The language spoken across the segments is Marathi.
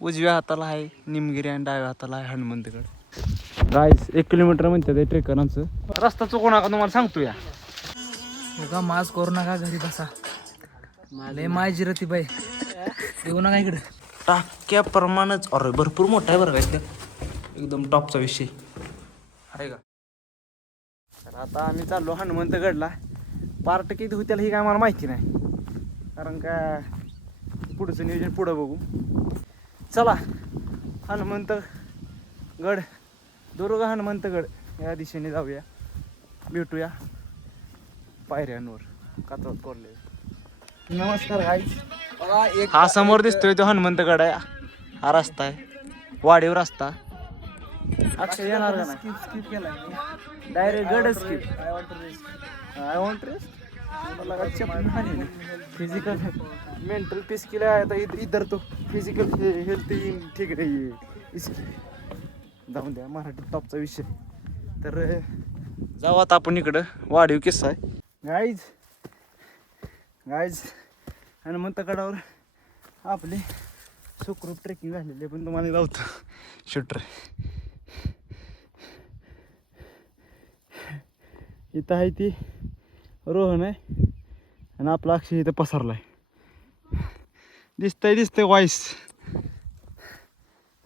उजव्या हाताला आहे निमगिरी आणि डाव्या हाताला आहे हनुमंतगड. गाईस 1 किलोमीटर म्हणते ते ट्रेकर आमचं. रस्ता चुकू नका तुम्हाला सांगतो या. बघा मास्क करू नका घरी बसा. लय माय जिरती बाई येऊ नका इकडे. टाक्याप्रमाणेच अरे भरपूर मोठा आहे बरं का इथं. एकदम टॉपचा विषय आहे का. तर आता आम्ही चाललो हनुमंतगडला. पार्ट किती होत्याला ही काय मला माहिती नाही, कारण का पुढचं नियोजन पुढं बघू. चला हनुमंतगड दुर्ग हनुमंतगड या दिशेने जाऊया, भेटूया पायऱ्यांवर कातरात कोरले. नमस्कार गाईज. हा समोर दिसतोय तो हनुमंतगड आहे. हा रस्ता आहे वाडीव रस्ता. अक्षय येणार का नाही. स्किप केला डायरेक्ट गड skip. I want rest. Physical mental peace केला आता इधर तो फिजिकल हेल्थ ठीक नाही. जाऊन द्या मराठी टॉपचा विषय. तर जाऊ आता आपण इकडं. वाढीव किस्सा आहे गाईज हनुमंतगडावर आपली सुखरूप ट्रेकिंग झालेली, पण तुम्हाला लावतो शूटर. इथं आहे ती रोहन आहे आणि आपला अक्षय इथं पसरलाय. दिसतंय वाईस.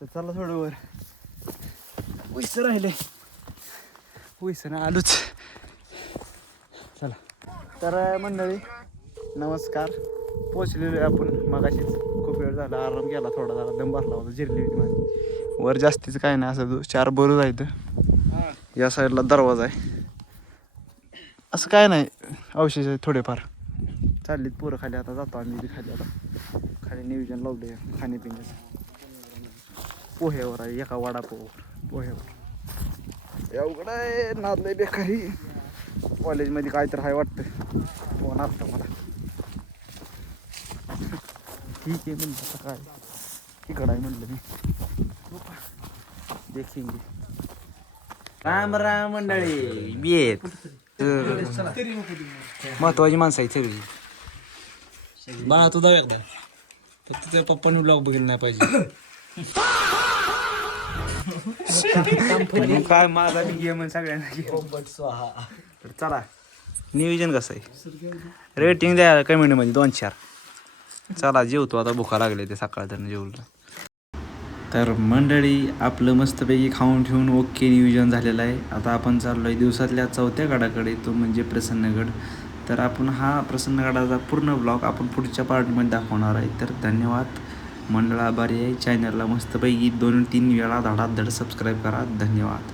तर चला थोडं वर. उईस राहिले उईस ना आलोच. चला तर मंडळी नमस्कार. पोचलेलो आहे आपण मगाशीच. खूप वेळ झाला, आराम केला थोडा, जरा दम भरला होता, जिरली होती माझी. वर जास्तीच काय नाही, असं 4 बरोबर आहेत. या साईडला दरवाजा आहे. असं काय नाही, अवशेष आहे थोडेफार. चाललीत पोरं खाली. आता जातो आम्ही बी खाली. आता खाली नियोजन लावले खाण्यापिण्याचं. पोह्यावर आहे, एका वडापावर पोह्यावर. एवढं आहे नादलंय बेकारी. कॉलेजमध्ये काय तर आहे वाटतं. फोन आलता मला. ठीक आहे म्हणलं आता काय इकडं आहे म्हणलं मी. देखेंगे. राम राम मंडळी. बेत महत्वाची माणसं आहे सगळी. बाळा तू जाऊ एकदा. फक्त तुझ्या पप्पांनी ब्लॉग बघितला नाही पाहिजे. काय माझा गेम सगळ्यांना. तर चला नियोजन कसं आहे. रेटिंग द्या कमेंटमध्ये 2-4. चला जेवतो आता, भुका लागले ते सकाळ तर जेवलं. तर मंडळी आपलं मस्तपैकी खाऊन ठेवून ओके नियोजन झालेलं आहे. आता आपण चाललो आहे दिवसातल्या 4थ्या गडाकडे, तो म्हणजे प्रसन्नगड. तर आपण हा प्रसन्नगडाचा पूर्ण ब्लॉग आपण पुढच्या पार्टमध्ये दाखवणार आहे. तर धन्यवाद मंडळ, आभारी आहे. चॅनलला मस्तपैकी 2-3 वेळा धडाधड सबस्क्राईब करा. धन्यवाद.